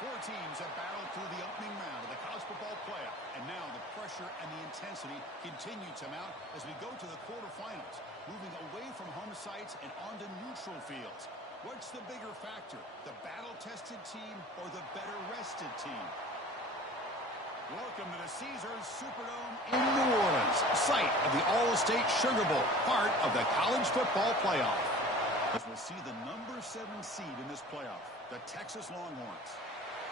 Four teams have battled through the opening round of the college football playoff, and now the pressure and the intensity continue to mount as we go to the quarterfinals, moving away from home sites and onto neutral fields. What's the bigger factor, the battle-tested team or the better-rested team? Welcome to the Caesars Superdome in New Orleans, site of the All-State Sugar Bowl, part of the college football playoff. As we'll see the number 7 seed in this playoff, the Texas Longhorns,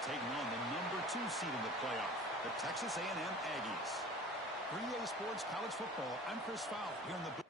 taking on the number 2 seed in the playoff, the Texas A&M Aggies. For EA Sports College Football, I'm Chris Fowler here in the booth.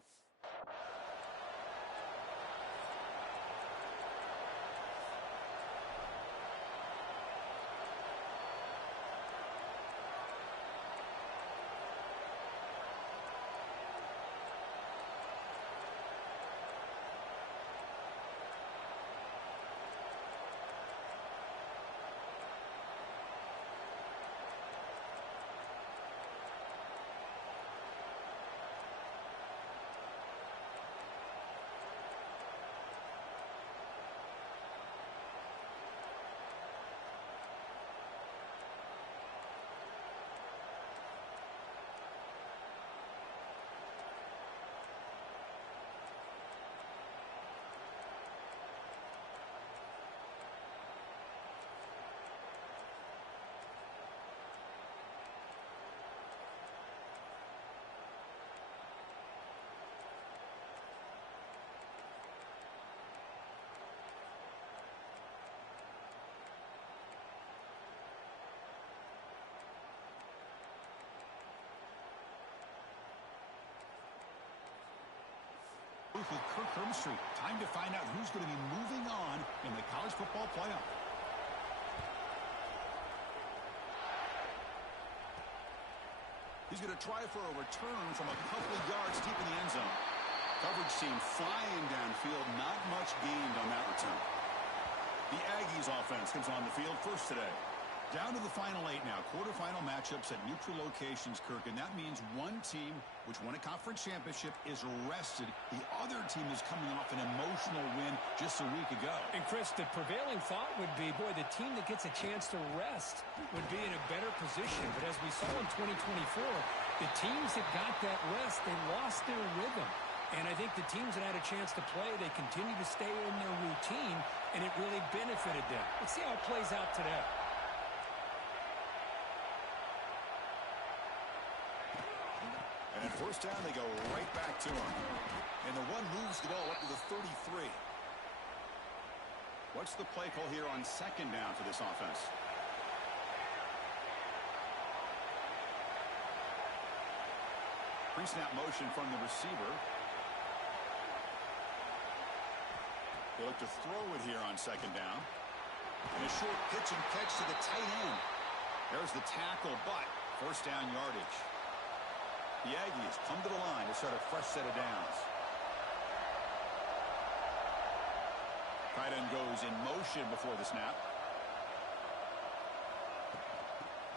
With Kirk Herbstreit. Time to find out who's going to be moving on in the college football playoff. He's going to try for a return from a couple of yards deep in the end zone. Coverage team flying downfield. Not much gained on that return. The Aggies offense comes on the field first today. Down to the final 8 now. Quarterfinal matchups at neutral locations, Kirk. And that means one team, which won a conference championship, is rested. The other team is coming off an emotional win just a week ago. And, Chris, the prevailing thought would be, boy, the team that gets a chance to rest would be in a better position. But as we saw in 2024, the teams that got that rest, they lost their rhythm. And I think the teams that had a chance to play, they continue to stay in their routine, and it really benefited them. Let's see how it plays out today. And at first down, they go right back to him. And the one moves the ball up to the 33. What's the play call here on second down for this offense? Pre-snap motion from the receiver. They look to throw it here on second down. And a short pitch and catch to the tight end. There's the tackle, but first down yardage. The Aggies come to the line to start a fresh set of downs. Tight end goes in motion before the snap.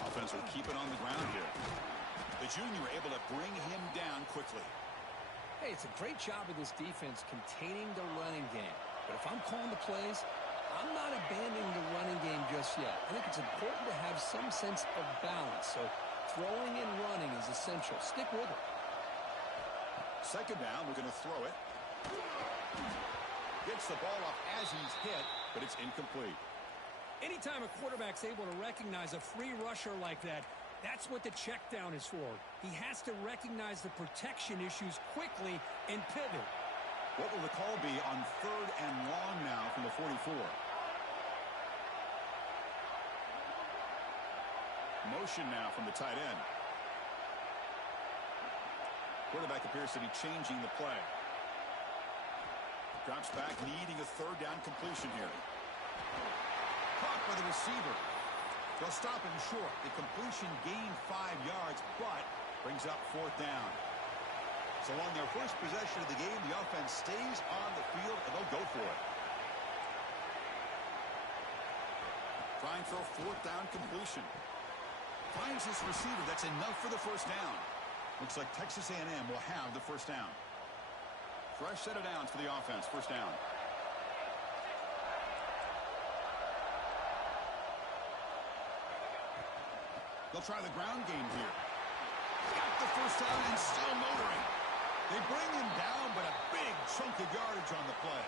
Offense will keep it on the ground here. The junior able to bring him down quickly. Hey, it's a great job of this defense containing the running game. But if I'm calling the plays, I'm not abandoning the running game just yet. I think it's important to have some sense of balance. So throwing and running is essential. Stick with it. Second down, we're going to throw it. Gets the ball off as he's hit, but it's incomplete. Anytime a quarterback's able to recognize a free rusher like that, that's what the check down is for. He has to recognize the protection issues quickly and pivot. What will the call be on third and long now from the 44? Motion now from the tight end. Quarterback appears to be changing the play. Drops back, needing a third down completion here. Caught by the receiver. They'll stop him short. The completion gained 5 yards, but brings up fourth down. So on their first possession of the game, the offense stays on the field, and they'll go for it. Trying for a fourth down completion. Finds this receiver. That's enough for the first down. Looks like Texas A&M will have the first down. Fresh set of downs for the offense. First down. They'll try the ground game here. Got the first down and still motoring. They bring him down, but a big chunk of yardage on the play.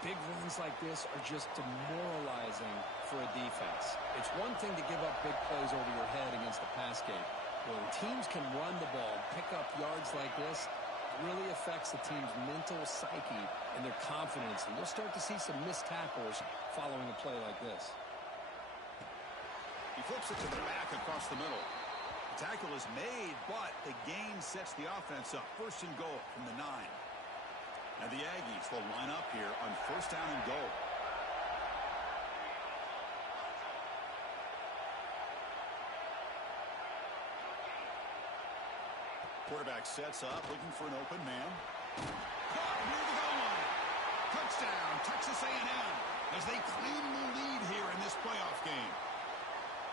Big runs like this are just demoralizing for a defense. It's one thing to give up big plays over your head against the pass game. When teams can run the ball, pick up yards like this, it really affects the team's mental psyche and their confidence. And you'll start to see some missed tackles following a play like this. He flips it to the back across the middle. The tackle is made, but the gain sets the offense up. First and goal from the 9. And the Aggies will line up here on first down and goal. Quarterback sets up, looking for an open man. Caught near the goal line. Touchdown, Texas A&M, as they claim the lead here in this playoff game.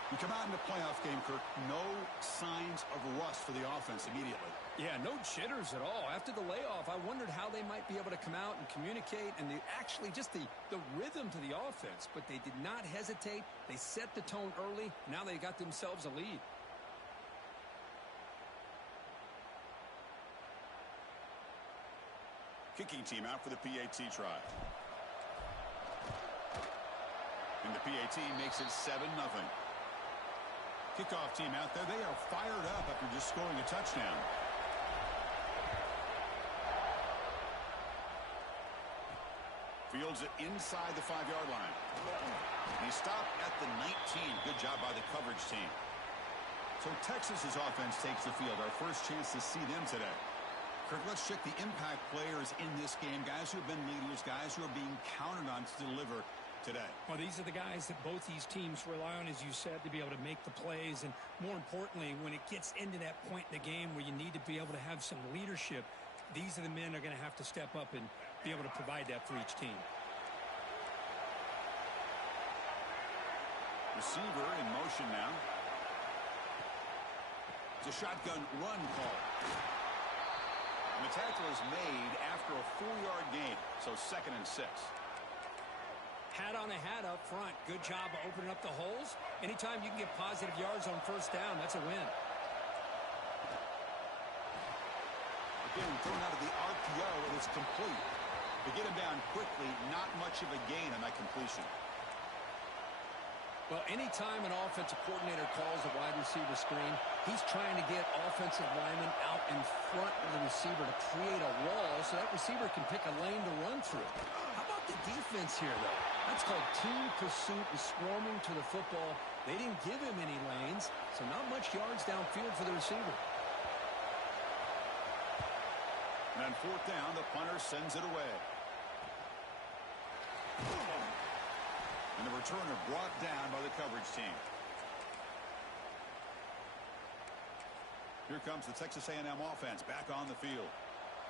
You come out in the playoff game, Kirk, no signs of rust for the offense immediately. Yeah, no jitters at all. After the layoff, I wondered how they might be able to come out and communicate and actually just the rhythm to the offense. But they did not hesitate. They set the tone early. Now they got themselves a lead. Kicking team out for the PAT try. And the PAT makes it 7-0. Kickoff team out there. They are fired up after just scoring a touchdown. Fields it inside the 5-yard line. He stopped at the 19. Good job by the coverage team. So Texas's offense takes the field. Our first chance to see them today. Kirk, let's check the impact players in this game. Guys who have been leaders, guys who are being counted on to deliver today. Well, these are the guys that both these teams rely on, as you said, to be able to make the plays. And more importantly, when it gets into that point in the game where you need to be able to have some leadership, these are the men that are going to have to step up and be able to provide that for each team. Receiver in motion now. It's a shotgun run call. And the tackle is made after a 4-yard gain, so 2nd and 6. Hat on a hat up front. Good job of opening up the holes. Anytime you can get positive yards on first down, that's a win. Again, thrown out of the RPO, and it's complete. To get him down quickly, not much of a gain on that completion. Well, anytime an offensive coordinator calls a wide receiver screen, he's trying to get offensive linemen out in front of the receiver to create a wall so that receiver can pick a lane to run through. How about the defense here, though? That's called team pursuit and swarming to the football. They didn't give him any lanes, so not much yards downfield for the receiver. And on 4th down, the punter sends it away. And the returner brought down by the coverage team. Here comes the Texas A&M offense back on the field.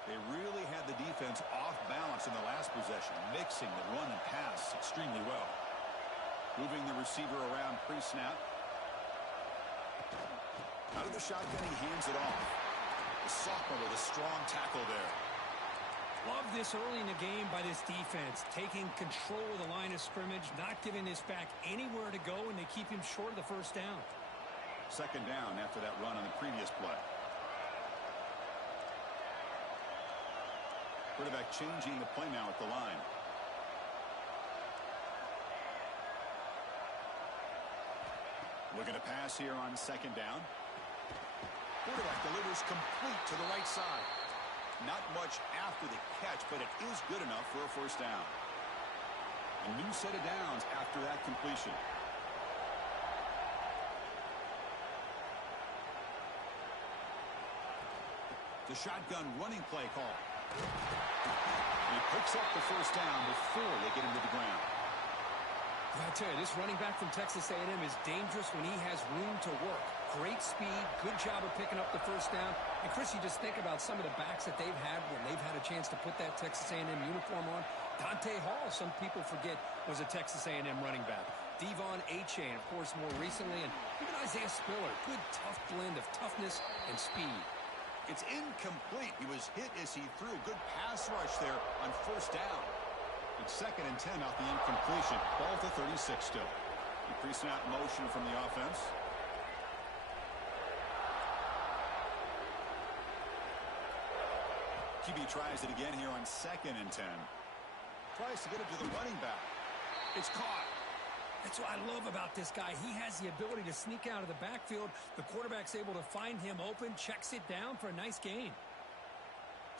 They really had the defense off balance in the last possession, mixing the run and pass extremely well. Moving the receiver around pre-snap. Out of the shotgun, he hands it off. The sophomore with a strong tackle there. Love this early in the game by this defense, taking control of the line of scrimmage, not giving this back anywhere to go, and they keep him short of the first down. 2nd down after that run on the previous play. Quarterback changing the play now at the line. Looking to pass here on 2nd down. Quarterback delivers complete to the right side. Not much after the catch, but it is good enough for a first down. A new set of downs after that completion. The shotgun running play call. He picks up the first down before they get him to the ground. I tell you, this running back from Texas A&M is dangerous when he has room to work. Great speed, good job of picking up the first down. And, Chris, you just think about some of the backs that they've had when they've had a chance to put that Texas A&M uniform on. Dante Hall, some people forget, was a Texas A&M running back. Devon Achane, of course, more recently. And even Isaiah Spiller, good, tough blend of toughness and speed. It's incomplete. He was hit as he threw. Good pass rush there on first down. It's 2nd and 10 off the incompletion. Ball to 36 still. The pre-snap motion from the offense. QB tries it again here on 2nd and 10. Tries to get it to the running back. It's caught. That's what I love about this guy. He has the ability to sneak out of the backfield. The quarterback's able to find him open, checks it down for a nice gain.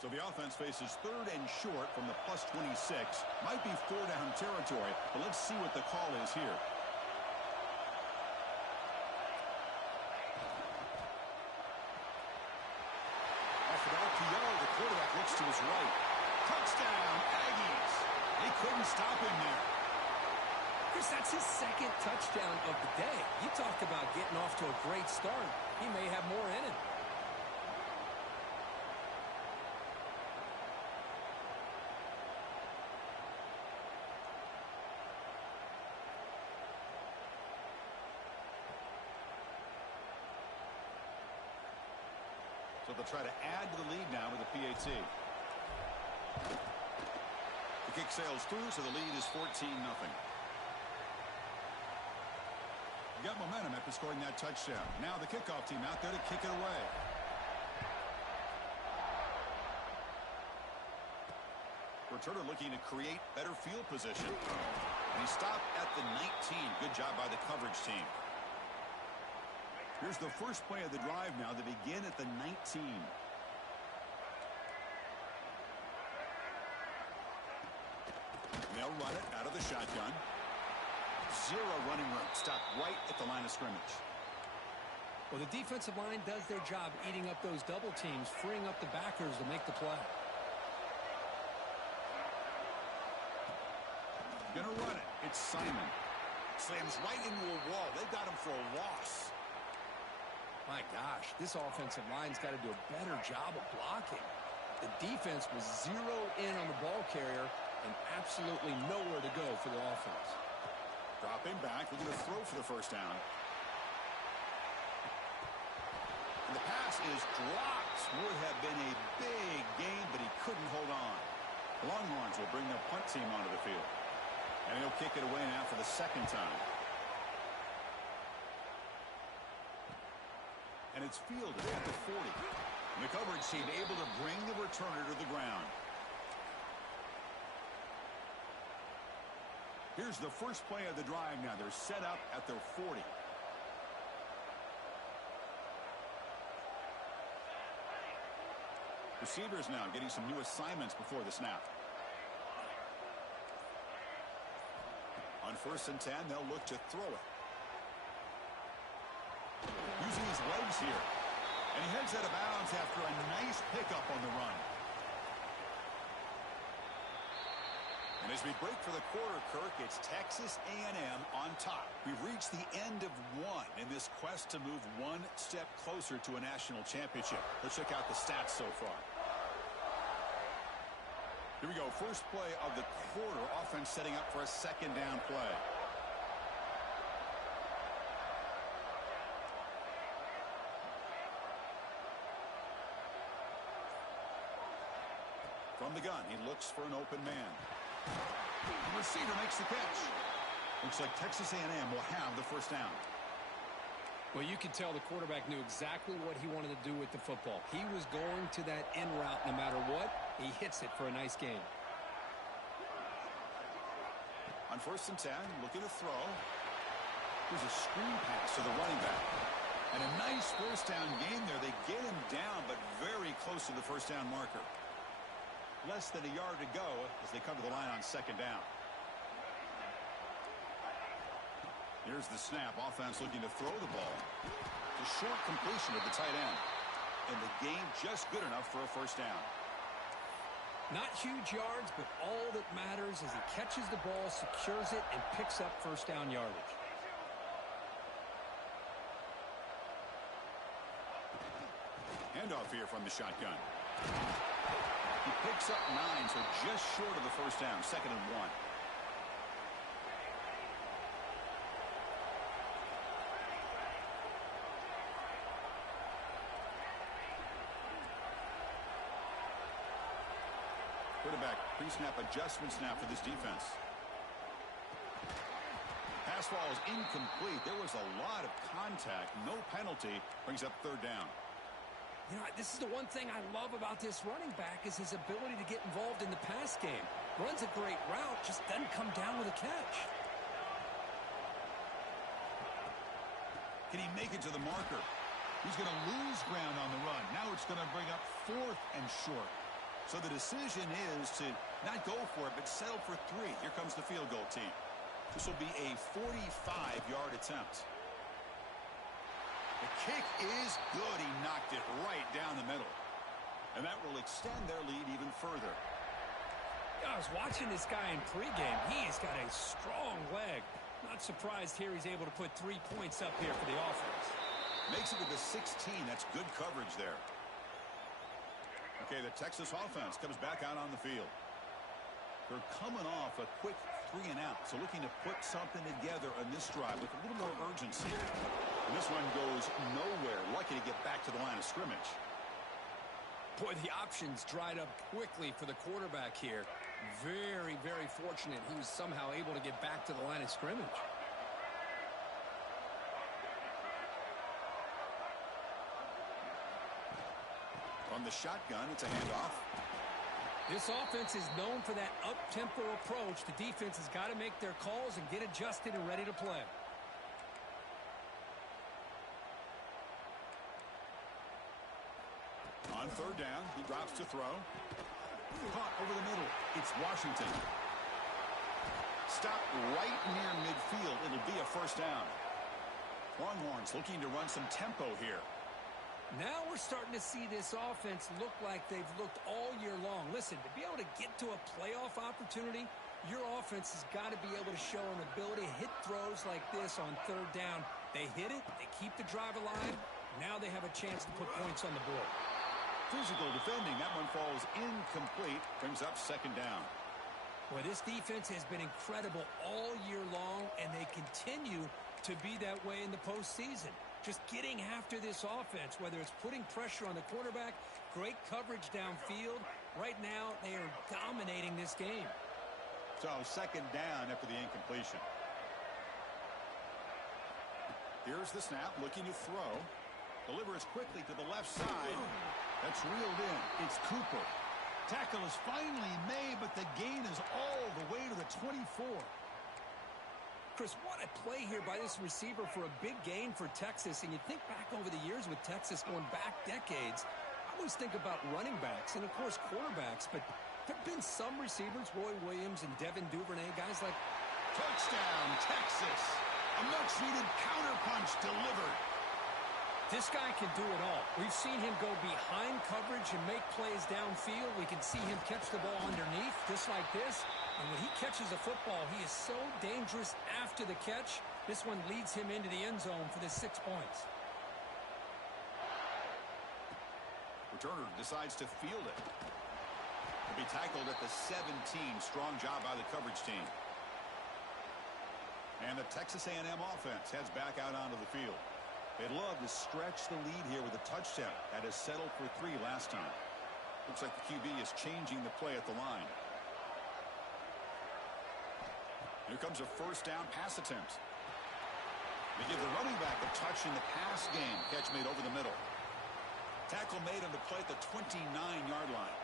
So the offense faces 3rd and short from the +26. Might be 4-down territory, but let's see what the call is here. Off the RPO, the quarterback looks to his right. Touchdown, Aggies. They couldn't stop him there. Chris, that's his 2nd touchdown of the day. You talk about getting off to a great start. He may have more in him. So they'll try to add to the lead now with the PAT. The kick sails through, so the lead is 14-0. You got momentum after scoring that touchdown. Now the kickoff team out there to kick it away. Returner looking to create better field position. And he stopped at the 19. Good job by the coverage team. Here's the first play of the drive now. They begin at the 19. They'll run it out of the shotgun. 0 running room. Stopped right at the line of scrimmage. Well, the defensive line does their job eating up those double teams, freeing up the backers to make the play. Gonna run it. It's Simon. Slams right into a wall. They've got him for a loss. My gosh, this offensive line's got to do a better job of blocking. The defense was 0 in on the ball carrier and absolutely nowhere to go for the offense. Dropping back, looking to throw for the first down. And the pass is dropped. Would have been a big gain, but he couldn't hold on. The Longhorns will bring their punt team onto the field. And he'll kick it away now for the 2nd time. And it's fielded at the 40. And the coverage team able to bring the returner to the ground. Here's the first play of the drive now. They're set up at their 40. Receivers now getting some new assignments before the snap. On 1st and 10, they'll look to throw it. Using his legs here. And he heads out of bounds after a nice pickup on the run. And as we break for the quarter, Kirk, it's Texas A&M on top. We've reached the end of one in this quest to move one step closer to a national championship. Let's check out the stats so far. Here we go. First play of the quarter. Offense setting up for a 2nd down play. From the gun, he looks for an open man. The receiver makes the catch. Looks like Texas A&M will have the first down. Well, you can tell the quarterback knew exactly what he wanted to do with the football. He was going to that in route no matter what. He hits it for a nice gain. On 1st and 10, looking to throw. Here's a screen pass to the running back. And a nice first down gain there. They get him down, but very close to the first down marker. Less than a yard to go as they come to the line on 2nd down. Here's the snap. Offense looking to throw the ball. The short completion of the tight end. And the gain just good enough for a first down. Not huge yards, but all that matters is he catches the ball, secures it, and picks up first down yardage. Handoff here from the shotgun. He picks up 9, so just short of the first down. 2nd and 1. Quarterback pre-snap adjustment snap for this defense. Pass ball is incomplete. There was a lot of contact. No penalty. Brings up 3rd down. You know, this is the one thing I love about this running back is his ability to get involved in the pass game. Runs a great route, just doesn't come down with a catch. Can he make it to the marker? He's going to lose ground on the run. Now it's going to bring up 4th and short. So the decision is to not go for it, but settle for 3. Here comes the field goal team. This will be a 45-yard attempt. The kick is good. He knocked it right down the middle. And that will extend their lead even further. I was watching this guy in pregame. He has got a strong leg. Not surprised here he's able to put 3 points up here for the offense. Makes it to the 16. That's good coverage there. Okay, the Texas offense comes back out on the field. They're coming off a quick 3 and out, so looking to put something together on this drive with a little more urgency. And this one goes nowhere. Lucky to get back to the line of scrimmage. Boy, the options dried up quickly for the quarterback here. Very, very fortunate he was somehow able to get back to the line of scrimmage. From the shotgun, it's a handoff. This offense is known for that up-tempo approach. The defense has got to make their calls and get adjusted and ready to play. On 3rd down, he drops to throw. Caught over the middle. It's Washington. Stop right near midfield. It'll be a 1st down. Longhorns looking to run some tempo here. Now we're starting to see this offense look like they've looked all year long. Listen, to be able to get to a playoff opportunity, your offense has got to be able to show an ability to hit throws like this on 3rd down. They hit it, they keep the drive alive. Now they have a chance to put points on the board. Physical defending. That one falls incomplete. Brings up 2nd down. Well, this defense has been incredible all year long, and they continue to be that way in the postseason. Just getting after this offense, whether it's putting pressure on the quarterback, great coverage downfield. Right now, they are dominating this game. So 2nd down after the incompletion. Here's the snap, looking to throw. Delivers quickly to the left side. That's reeled in. It's Cooper. Tackle is finally made, but the gain is all the way to the 24. Chris, what a play here by this receiver for a big gain for Texas. And you think back over the years with Texas going back decades, I always think about running backs and, of course, quarterbacks. But there have been some receivers, Roy Williams and Devin Duvernay, guys like... Touchdown, Texas. A much-needed counterpunch delivered. This guy can do it all. We've seen him go behind coverage and make plays downfield. We can see him catch the ball underneath, just like this. And when he catches a football, he is so dangerous after the catch. This one leads him into the end zone for the 6 points. Returner decides to field it. He'll be tackled at the 17. Strong job by the coverage team. And the Texas A&M offense heads back out onto the field. They'd love to stretch the lead here with a touchdown. That is settled for 3 last time. Looks like the QB is changing the play at the line. Here comes a 1st down pass attempt. They give the running back a touch in the pass game. Catch made over the middle. Tackle made on the play at the 29-yard line.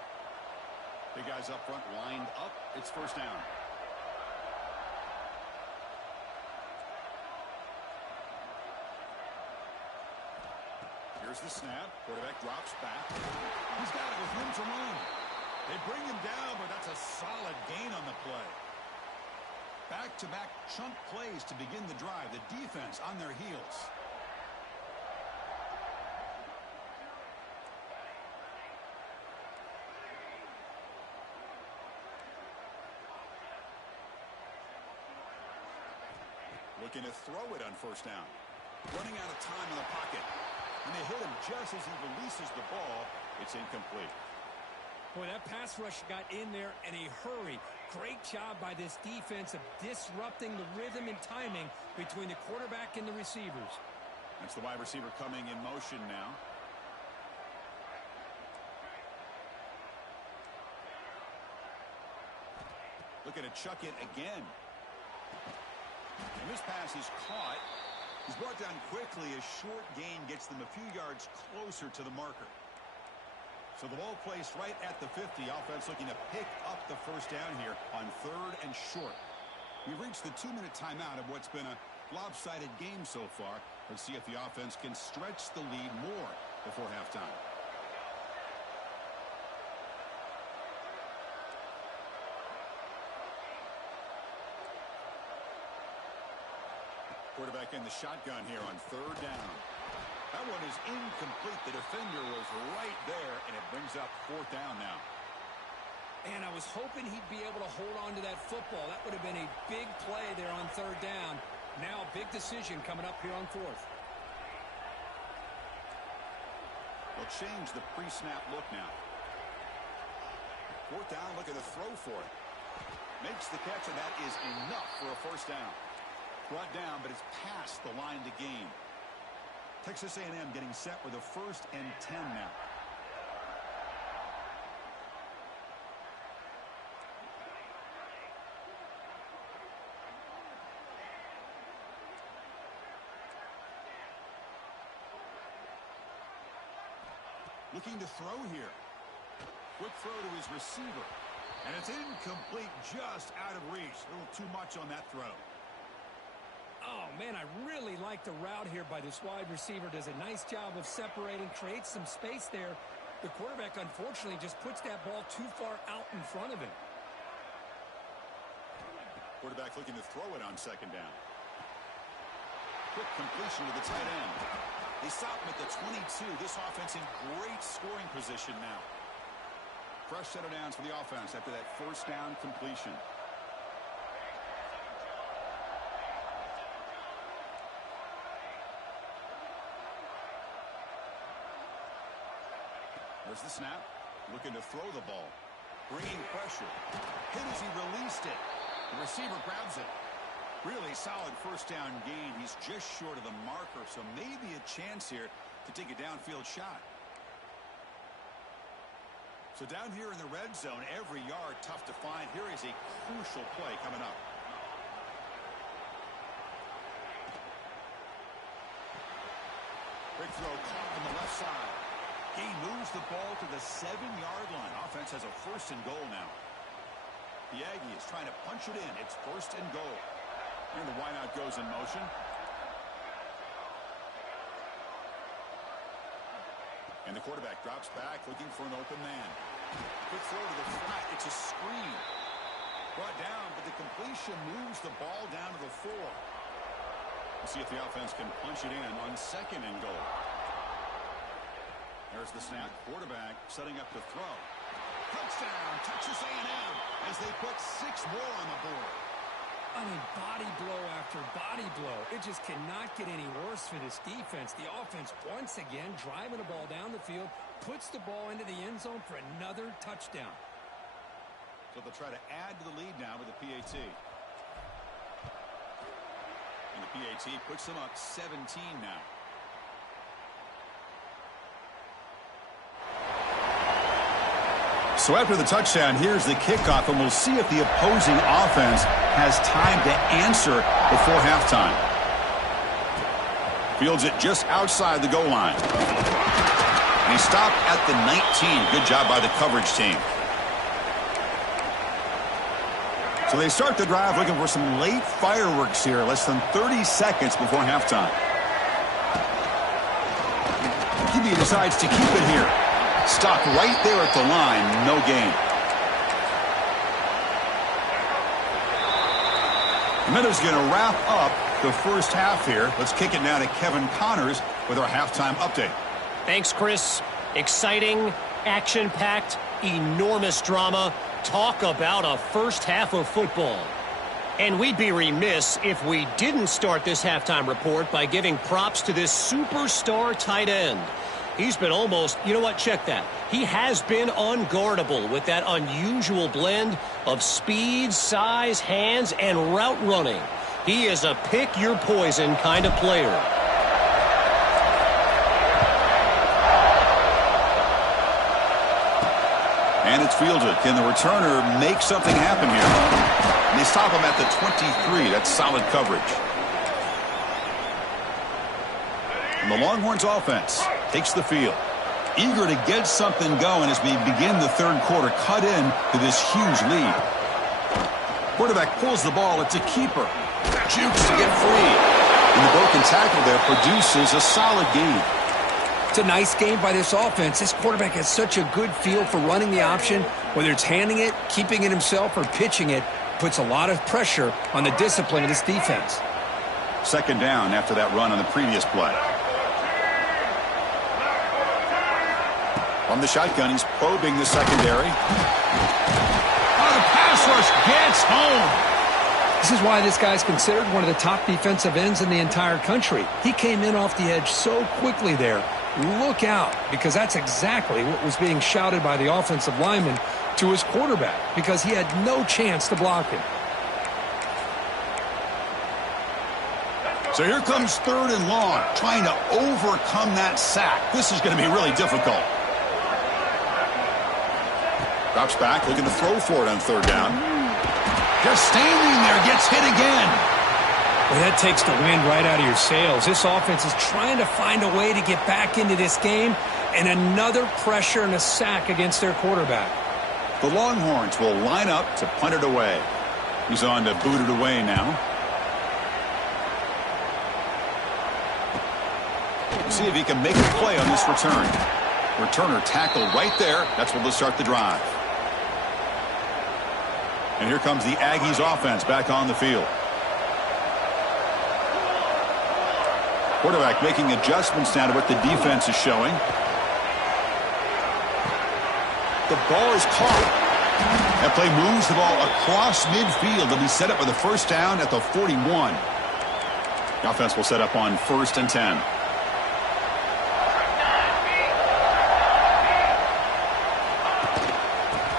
Big guys up front lined up. It's 1st down. Here's the snap. Quarterback drops back. He's got it with room to run. They bring him down, but that's a solid gain on the play. Back-to-back chunk plays to begin the drive. The defense on their heels. Looking to throw it on 1st down. Running out of time in the pocket. And they hit him just as he releases the ball. It's incomplete. Boy, that pass rush got in there in a hurry. Great job by this defense of disrupting the rhythm and timing between the quarterback and the receivers. That's the wide receiver coming in motion now. Looking to chuck it again. And this pass is caught. He's brought down quickly. A short gain gets them a few yards closer to the marker. So the ball placed right at the 50. Offense looking to pick up the first down here on 3rd and short. We've reached the 2-minute timeout of what's been a lopsided game so far. Let's see if the offense can stretch the lead more before halftime. Quarterback in the shotgun here on 3rd down. That one is incomplete. The defender was right there, and it brings up 4th down now. And I was hoping he'd be able to hold on to that football. That would have been a big play there on 3rd down. Now a big decision coming up here on 4th. They'll change the pre-snap look now. 4th down, look at the throw for it. Makes the catch, and that is enough for a 1st down. Brought down, but it's past the line to gain. Texas A&M getting set with a 1st and 10 now. Looking to throw here. Quick throw to his receiver. And it's incomplete, just out of reach. A little too much on that throw. Oh, man, I really like the route here by this wide receiver. Does a nice job of separating, creates some space there. The quarterback, unfortunately, just puts that ball too far out in front of him. Quarterback looking to throw it on 2nd down. Quick completion to the tight end. They stop him at the 22. This offense in great scoring position now. Fresh set of downs for the offense after that 1st down completion. There's the snap. Looking to throw the ball. Bringing pressure. Hit as he released it. The receiver grabs it. Really solid 1st down gain. He's just short of the marker, so maybe a chance here to take a downfield shot. So down here in the red zone, every yard tough to find. Here is a crucial play coming up. Big throw caught on the left side. He moves the ball to the 7-yard line. Offense has a 1st and goal now. The Aggies trying to punch it in. It's 1st and goal. And the wideout goes in motion. And the quarterback drops back, looking for an open man. Good throw to the flat. It's a screen. Brought down, but the completion moves the ball down to the 4. We'll see if the offense can punch it in on 2nd and goal. There's the snap. Quarterback setting up to throw. Touchdown, Texas A&M, as they put 6 more on the board. I mean, body blow after body blow. It just cannot get any worse for this defense. The offense, once again, driving the ball down the field, puts the ball into the end zone for another touchdown. So they'll try to add to the lead now with the PAT. And the PAT puts them up 17 now. So after the touchdown, here's the kickoff, and we'll see if the opposing offense has time to answer before halftime. Fields it just outside the goal line. And he stopped at the 19. Good job by the coverage team. So they start the drive looking for some late fireworks here, less than 30 seconds before halftime. QB decides to keep it here. Stopped right there at the line, no gain. The Meadows going to wrap up the first half here. Let's kick it now to Kevin Connors with our halftime update. Thanks, Chris. Exciting, action-packed, enormous drama. Talk about a first half of football. And we'd be remiss if we didn't start this halftime report by giving props to this superstar tight end. He's been almost, you know what, check that. He has been unguardable with that unusual blend of speed, size, hands, and route running. He is a pick-your-poison kind of player. And it's fielded. Can the returner make something happen here? And they stop him at the 23. That's solid coverage. And the Longhorns offense takes the field. Eager to get something going as we begin the third quarter, cut in to this huge lead. Quarterback pulls the ball. It's a keeper. Jukes to get free. And the broken tackle there produces a solid gain. It's a nice game by this offense. This quarterback has such a good feel for running the option. Whether it's handing it, keeping it himself, or pitching it, puts a lot of pressure on the discipline of this defense. Second down after that run on the previous play. From the shotgun, he's probing the secondary. Oh, the pass rush gets home. This is why this guy's considered one of the top defensive ends in the entire country. He came in off the edge so quickly there. Look out, because that's exactly what was being shouted by the offensive lineman to his quarterback, because he had no chance to block him. So here comes third and long, trying to overcome that sack. This is going to be really difficult. Drops back, looking to throw for it on third down. Just standing there, gets hit again. Well, that takes the wind right out of your sails. This offense is trying to find a way to get back into this game, and another pressure and a sack against their quarterback. The Longhorns will line up to punt it away. He's on to boot it away now. See if he can make a play on this return. Returner tackle right there. That's what will start the drive. And here comes the Aggies offense back on the field. Quarterback making adjustments now to what the defense is showing. The ball is caught. That play moves the ball across midfield. They'll be set up with a first down at the 41. The offense will set up on 1st and 10.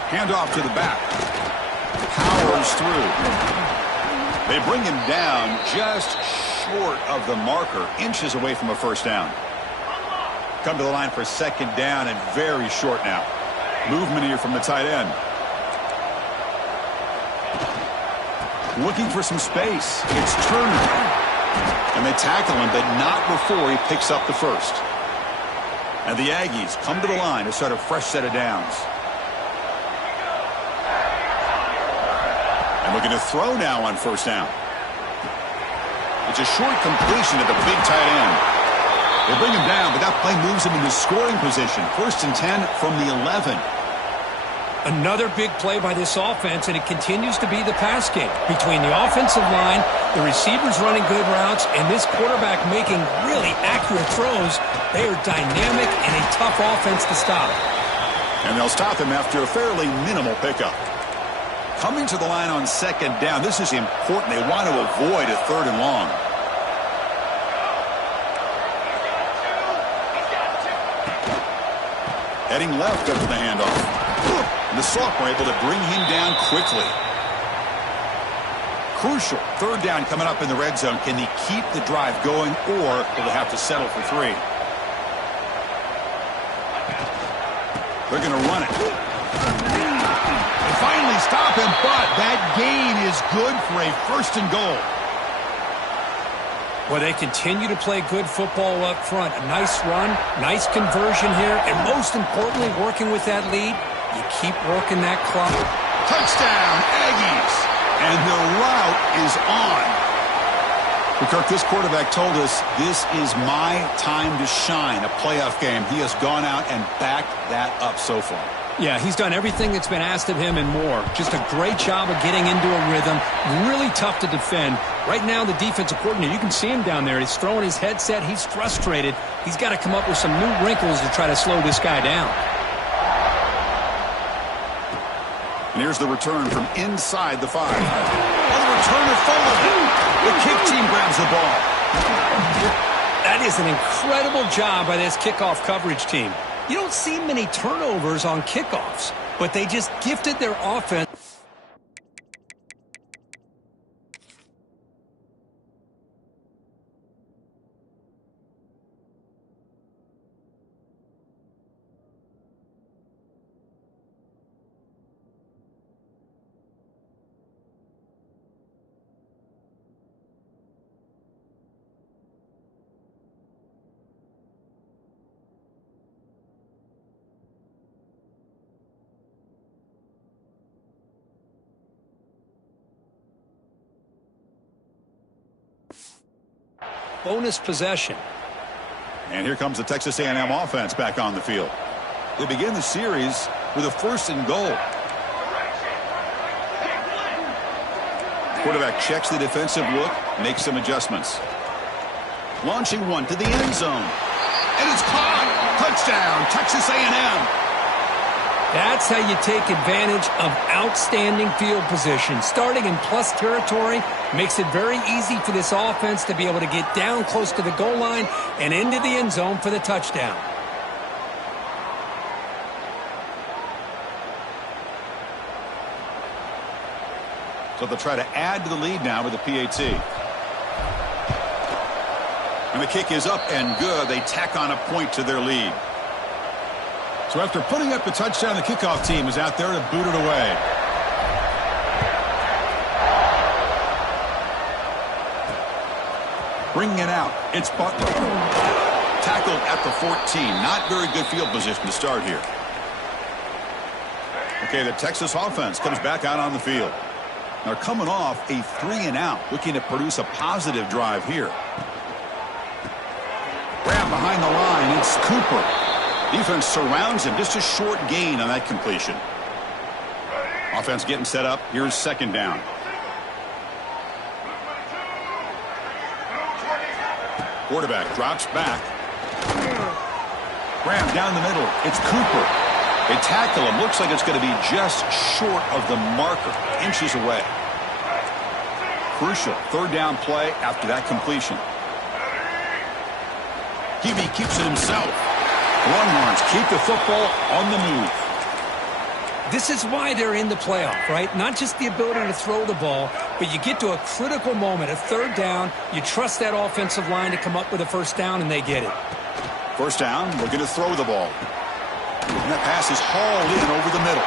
Handoff to the back. Powers through. They bring him down just short of the marker, inches away from a first down. Come to the line for second down and very short now. Movement here from the tight end. Looking for some space. It's Turner. And they tackle him, but not before he picks up the first. And the Aggies come to the line to start a fresh set of downs. And looking to throw now on first down. It's a short completion at the big tight end. They bring him down, but that play moves him into scoring position. 1st and 10 from the 11. Another big play by this offense, and it continues to be the pass game. Between the offensive line, the receivers running good routes, and this quarterback making really accurate throws, they are dynamic and a tough offense to stop. And they'll stop him after a fairly minimal pickup. Coming to the line on second down, this is important. They want to avoid a third and long. Heading left after the handoff. And the Sophomore able to bring him down quickly. Crucial. Third down coming up in the red zone. Can they keep the drive going, or will they have to settle for 3? They're going to run it. Finally stop him, but that gain is good for a 1st and goal. Well, they continue to play good football up front. A nice run, nice conversion here, and most importantly, working with that lead, you keep working that clock. Touchdown, Aggies! And the route is on. Kirk, this quarterback told us this is my time to shine, a playoff game. He has gone out and backed that up so far. Yeah, he's done everything that's been asked of him and more. Just a great job of getting into a rhythm. Really tough to defend. Right now, the defensive coordinator, you can see him down there. He's throwing his headset. He's frustrated. He's got to come up with some new wrinkles to try to slow this guy down. And here's the return from inside the 5. Oh, the returner fumbled. The kick team grabs the ball. That is an incredible job by this kickoff coverage team. You don't see many turnovers on kickoffs, but they just gifted their offense. bonus possession. And here comes the Texas A&M offense back on the field. They begin the series with a 1st and goal. Quarterback checks the defensive look, makes some adjustments. Launching one to the end zone. And it's caught. Touchdown, Texas A&M. That's how you take advantage of outstanding field position. Starting in plus territory makes it very easy for this offense to be able to get down close to the goal line and into the end zone for the touchdown. So they'll try to add to the lead now with the PAT. And the kick is up and good. They tack on a point to their lead. So after putting up the touchdown, the kickoff team is out there to boot it away. Bringing it out, it's Butler. Tackled at the 14. Not very good field position to start here. Okay, the Texas offense comes back out on the field. They're coming off a 3-and-out, looking to produce a positive drive here. Grab behind the line, it's Cooper. Defense surrounds him, just a short gain on that completion. Offense getting set up, here's 2nd down. Quarterback drops back. Grab down the middle, it's Cooper. They tackle him, looks like it's going to be just short of the marker, inches away. Crucial 3rd down play after that completion. Hebe keeps it himself. Longhorns keep the football on the move. This is why they're in the playoff, right? Not just the ability to throw the ball, but you get to a critical moment, a 3rd down. You trust that offensive line to come up with a 1st down, and they get it. 1st down, looking to throw the ball. And that pass is hauled in over the middle.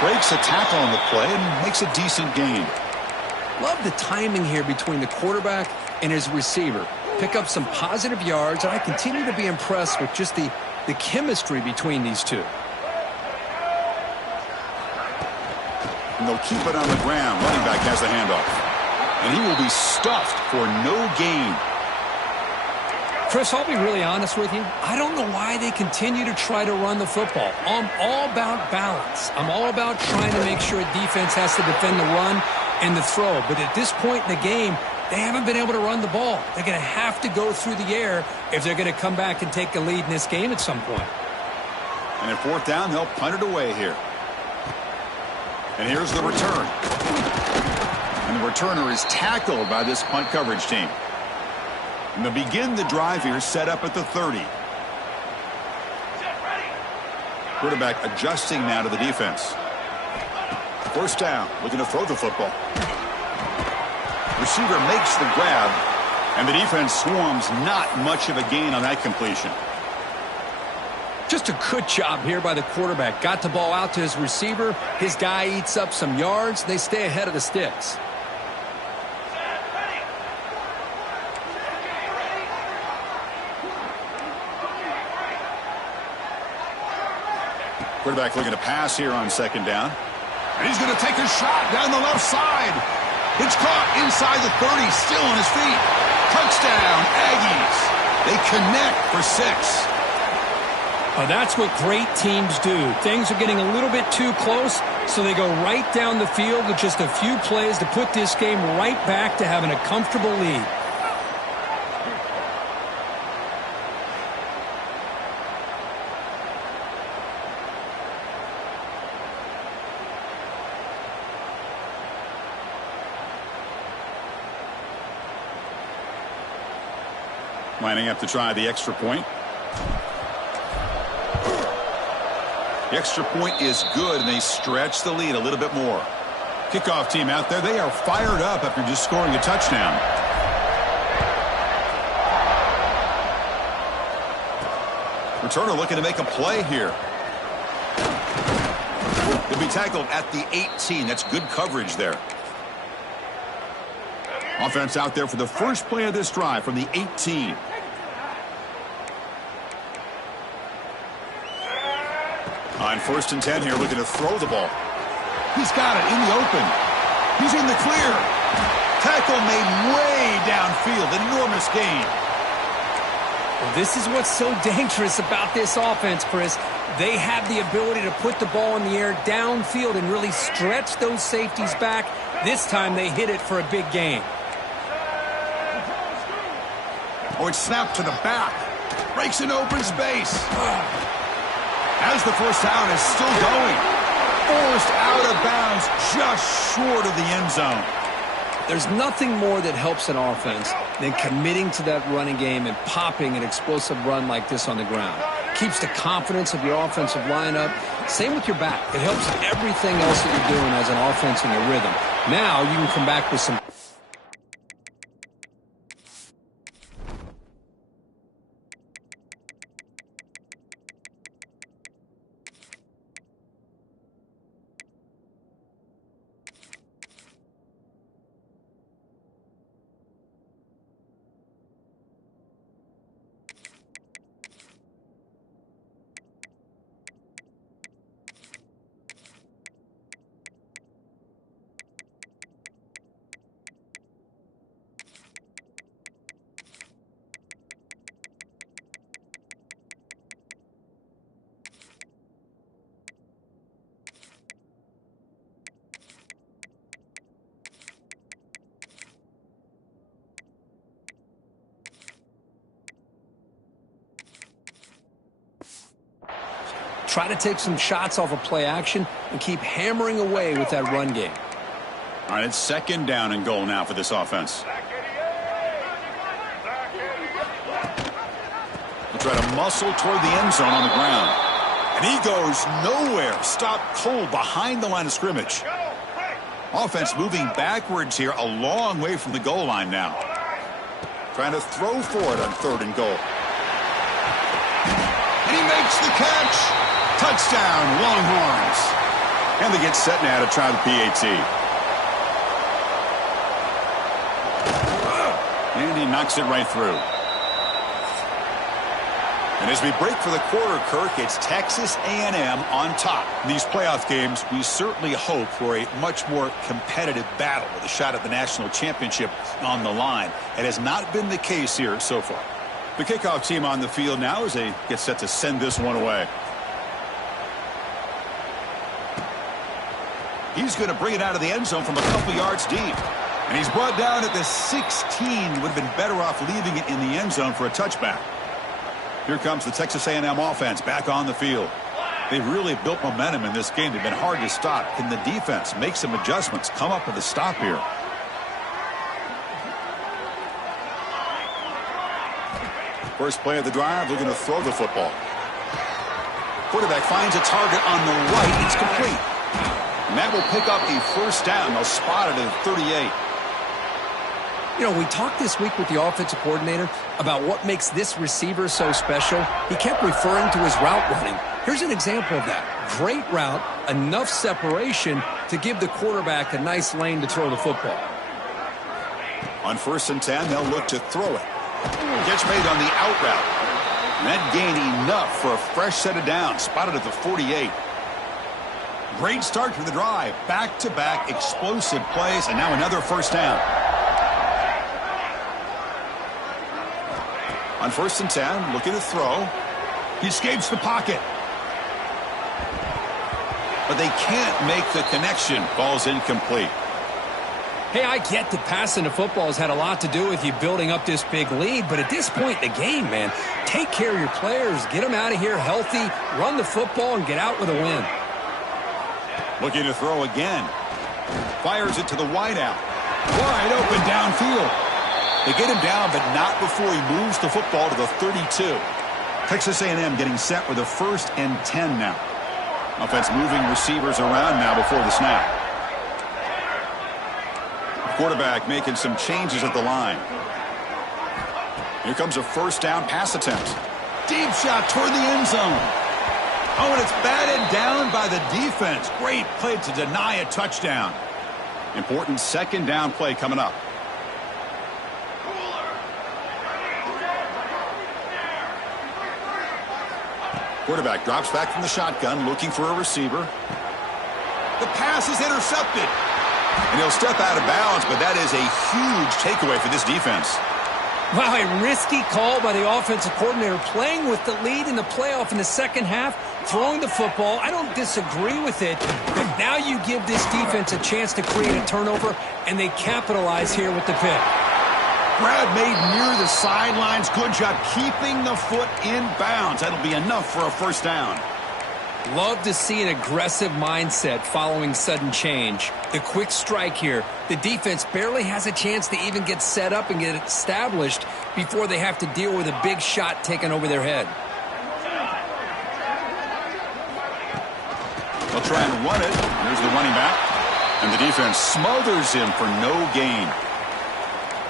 Breaks a tackle on the play and makes a decent gain. Love the timing here between the quarterback and his receiver. Pick up some positive yards, and I continue to be impressed with just the chemistry between these two. And they'll keep it on the ground. Running back has the handoff. And he will be stuffed for no gain. Chris, I'll be really honest with you. I don't know why they continue to try to run the football. I'm all about balance. I'm all about trying to make sure defense has to defend the run and the throw. But at this point in the game, they haven't been able to run the ball. They're going to have to go through the air if they're going to come back and take a lead in this game at some point. And at 4th down, they'll punt it away here. And here's the return. And the returner is tackled by this punt coverage team. And they'll begin the drive here, set up at the 30. Quarterback adjusting now to the defense. 1st down, looking to throw the football. Receiver makes the grab, and the defense swarms. Not much of a gain on that completion. Just a good job here by the quarterback. Got the ball out to his receiver. His guy eats up some yards. They stay ahead of the sticks. Quarterback looking to pass here on 2nd down. And he's going to take a shot down the left side. It's caught inside the 30, still on his feet. Touchdown, Aggies. They connect for 6. That's what great teams do. Things are getting a little bit too close, so they go right down the field with just a few plays to put this game right back to having a comfortable lead. Lining up to try the extra point. The extra point is good, and they stretch the lead a little bit more. Kickoff team out there, they are fired up after just scoring a touchdown. Returner looking to make a play here. He'll be tackled at the 18. That's good coverage there. Offense out there for the first play of this drive from the 18. On 1st and 10 here, looking to throw the ball. He's got it in the open. He's in the clear. Tackle made way downfield. Enormous gain. Well, this is what's so dangerous about this offense, Chris. They have the ability to put the ball in the air downfield and really stretch those safeties back. This time they hit it for a big gain. Oh, it's snapped to the back. Breaks an open space. As the first down is still going. Forced out of bounds just short of the end zone. There's nothing more that helps an offense than committing to that running game and popping an explosive run like this on the ground. Keeps the confidence of your offensive lineup. Same with your back. It helps everything else that you're doing as an offense in your rhythm. Now you can come back with some... Try to take some shots off of play action and keep hammering away with that run game. All right, it's second down and goal now for this offense. They'll try to muscle toward the end zone on the ground. And he goes nowhere. Stopped cold behind the line of scrimmage. Offense moving backwards here, a long way from the goal line now. Trying to throw for it on third and goal. And he makes the catch. Touchdown, Longhorns. And they get set now to try the PAT. And he knocks it right through. And as we break for the quarter, Kirk, it's Texas A&M on top. In these playoff games, we certainly hope for a much more competitive battle with a shot at the national championship on the line. It has not been the case here so far. The kickoff team on the field now as they get set to send this one away. He's going to bring it out of the end zone from a couple yards deep. And he's brought down at the 16. Would have been better off leaving it in the end zone for a touchback. Here comes the Texas A&M offense back on the field. They've really built momentum in this game. They've been hard to stop. Can the defense make some adjustments, come up with a stop here? First play of the drive, looking to throw the football. Quarterback finds a target on the right. It's complete. And that will pick up a first down. They'll spot it at 38. You know, we talked this week with the offensive coordinator about what makes this receiver so special. He kept referring to his route running. Here's an example of that. Great route, enough separation to give the quarterback a nice lane to throw the football. On first and 10, they'll look to throw it. Catch made on the out route. And that gained enough for a fresh set of downs. Spotted at the 48. Great start to the drive. Back-to-back explosive plays, and now another first down. On first and 10, looking to throw. He escapes the pocket. But they can't make the connection. Ball's incomplete. Hey, I get that passing the football has had a lot to do with you building up this big lead, but at this point in the game, man, take care of your players. Get them out of here healthy, run the football, and get out with a win. Looking to throw again. Fires it to the wideout. Wide open downfield. They get him down, but not before he moves the football to the 32. Texas A&M getting set with a first and 10 now. Offense moving receivers around now before the snap. Quarterback making some changes at the line. Here comes a first down pass attempt. Deep shot toward the end zone. Oh, and it's batted down by the defense. Great play to deny a touchdown. Important second down play coming up. Quarterback drops back from the shotgun, looking for a receiver. The pass is intercepted. And he'll step out of bounds, but that is a huge takeaway for this defense. Wow, a risky call by the offensive coordinator, playing with the lead in the playoff in the second half, throwing the football. I don't disagree with it, but now you give this defense a chance to create a turnover, and they capitalize here with the pick. Grab made near the sidelines. Good job keeping the foot in bounds. That'll be enough for a first down. Love to see an aggressive mindset following sudden change. The quick strike here. The defense barely has a chance to even get set up and get established before they have to deal with a big shot taken over their head. They'll try and run it. Here's the running back. And the defense smothers him for no gain.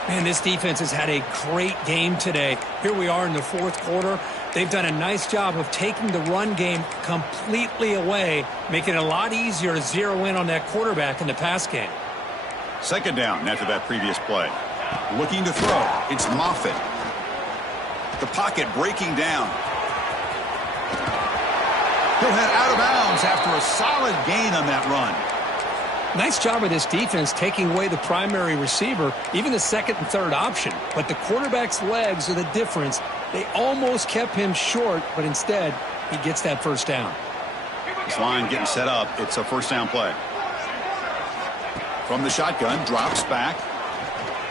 Man, this defense has had a great game today. Here we are in the fourth quarter. They've done a nice job of taking the run game completely away, making it a lot easier to zero in on that quarterback in the pass game. Second down after that previous play. Looking to throw. It's Moffitt. The pocket breaking down. He'll head out of bounds after a solid gain on that run. Nice job of this defense taking away the primary receiver, even the second and third option. But the quarterback's legs are the difference. They almost kept him short, but instead, he gets that first down. This line getting set up. It's a first down play. From the shotgun, drops back.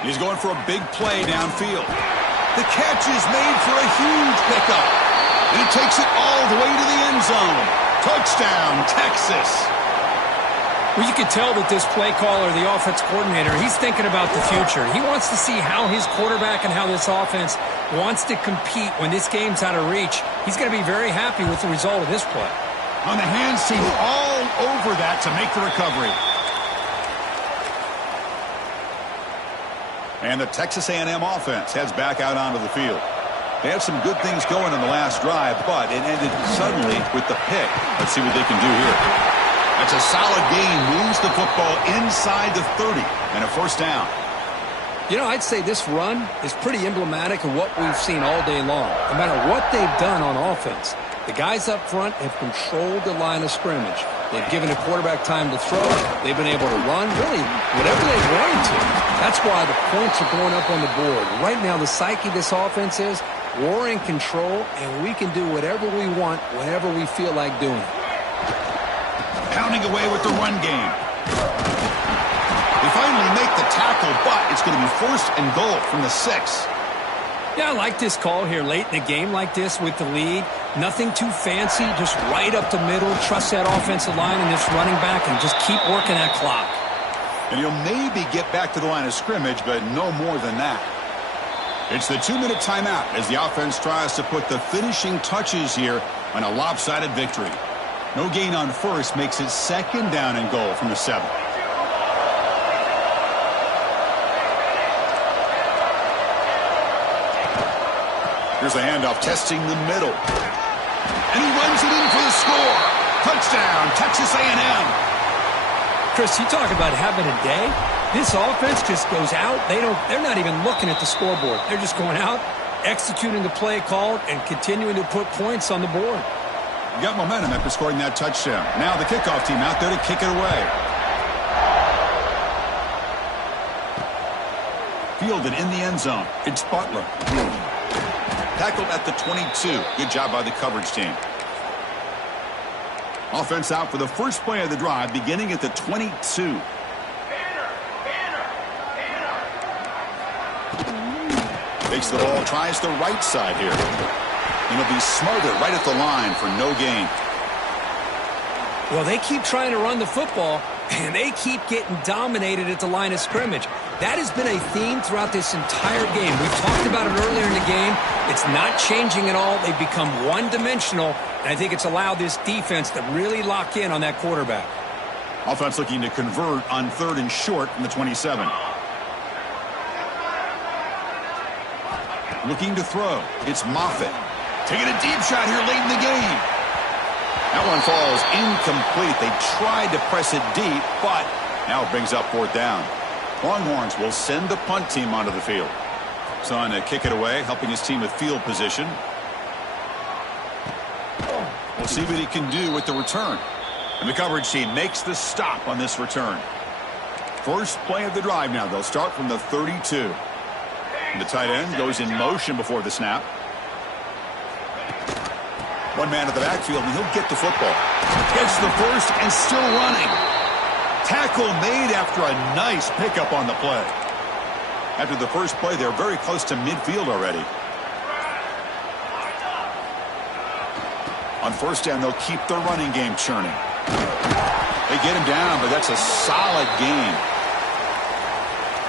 He's going for a big play downfield. The catch is made for a huge pickup. And he takes it all the way to the end zone. Touchdown, Texas. Well, you could tell that this play caller, the offense coordinator, he's thinking about the future. He wants to see how his quarterback and how this offense wants to compete when this game's out of reach. He's going to be very happy with the result of this play. On the hands team, all over that to make the recovery. And the Texas A&M offense heads back out onto the field. They had some good things going on the last drive, but it ended suddenly with the pick. Let's see what they can do here. That's a solid gain. Moves the football inside the 30 and a first down. You know, I'd say this run is pretty emblematic of what we've seen all day long. No matter what they've done on offense, the guys up front have controlled the line of scrimmage. They've given the quarterback time to throw. They've been able to run, really, whatever they wanted to. That's why the points are going up on the board. Right now, the psyche of this offense is we're in control, and we can do whatever we want whenever we feel like doing it. Pounding away with the run game. They finally make the tackle, but it's going to be first and goal from the 6. Yeah, I like this call here late in the game like this with the lead. Nothing too fancy, just right up the middle. Trust that offensive line and this running back and just keep working that clock. And he'll maybe get back to the line of scrimmage, but no more than that. It's the 2-minute timeout as the offense tries to put the finishing touches here on a lopsided victory. No gain on first makes it second down and goal from the 7. Here's a handoff testing the middle. And he runs it in for the score. Touchdown, Texas A&M. Chris, you talk about having a day. This offense just goes out. They're not even looking at the scoreboard. They're just going out, executing the play called, and continuing to put points on the board. Got momentum after scoring that touchdown. Now the kickoff team out there to kick it away. Fielded in the end zone. It's Butler. Tackled at the 22. Good job by the coverage team. Offense out for the first play of the drive, beginning at the 22. Takes the ball, tries the right side here. And it'll be smothered right at the line for no gain. Well, they keep trying to run the football, and they keep getting dominated at the line of scrimmage. That has been a theme throughout this entire game. We've talked about it earlier in the game. It's not changing at all. They've become one-dimensional, and I think it's allowed this defense to really lock in on that quarterback. Offense looking to convert on 3rd and short from the 27. Looking to throw. It's Moffitt. Taking a deep shot here late in the game. That one falls incomplete. They tried to press it deep, but now it brings up 4th down. Longhorns will send the punt team onto the field. Son to kick it away, helping his team with field position. We'll see what he can do with the return. And the coverage team makes the stop on this return. First play of the drive now. They'll start from the 32. And the tight end goes in motion before the snap. One man at the backfield, and he'll get the football. Gets the first and still running. Tackle made after a nice pickup on the play. After the first play, they're very close to midfield already. On first down, they'll keep the running game churning. They get him down, but that's a solid game.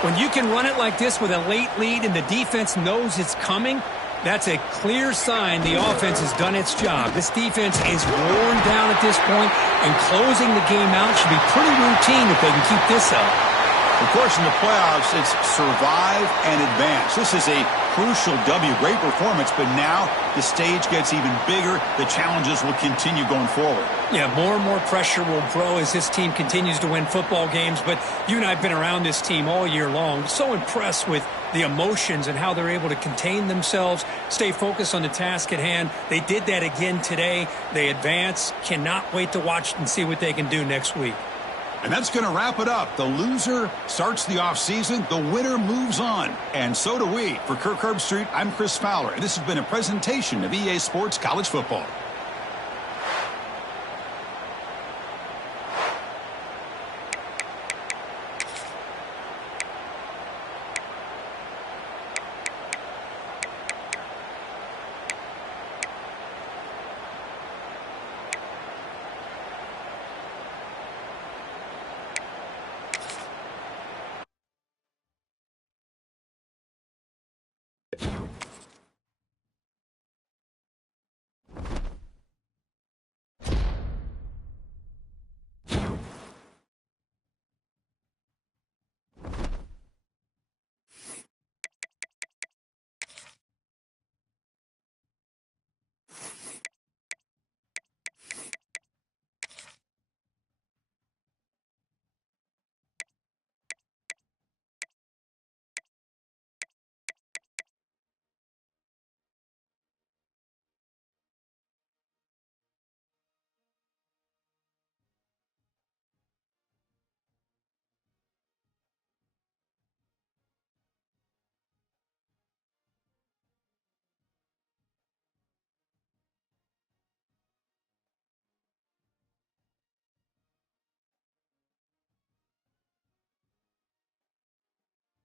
When you can run it like this with a late lead and the defense knows it's coming, that's a clear sign the offense has done its job. This defense is worn down at this point, and closing the game out should be pretty routine if they can keep this up. Of course, in the playoffs, it's survive and advance. This is a crucial W. Great performance, but now the stage gets even bigger. The challenges will continue going forward. Yeah, more and more pressure will grow as this team continues to win football games. But you and I have been around this team all year long. So impressed with the emotions and how they're able to contain themselves, stay focused on the task at hand. They did that again today. They advance. Cannot wait to watch and see what they can do next week. And that's going to wrap it up. The loser starts the offseason. The winner moves on. And so do we. For Kirk Herbstreit, I'm Chris Fowler. And this has been a presentation of EA Sports College Football.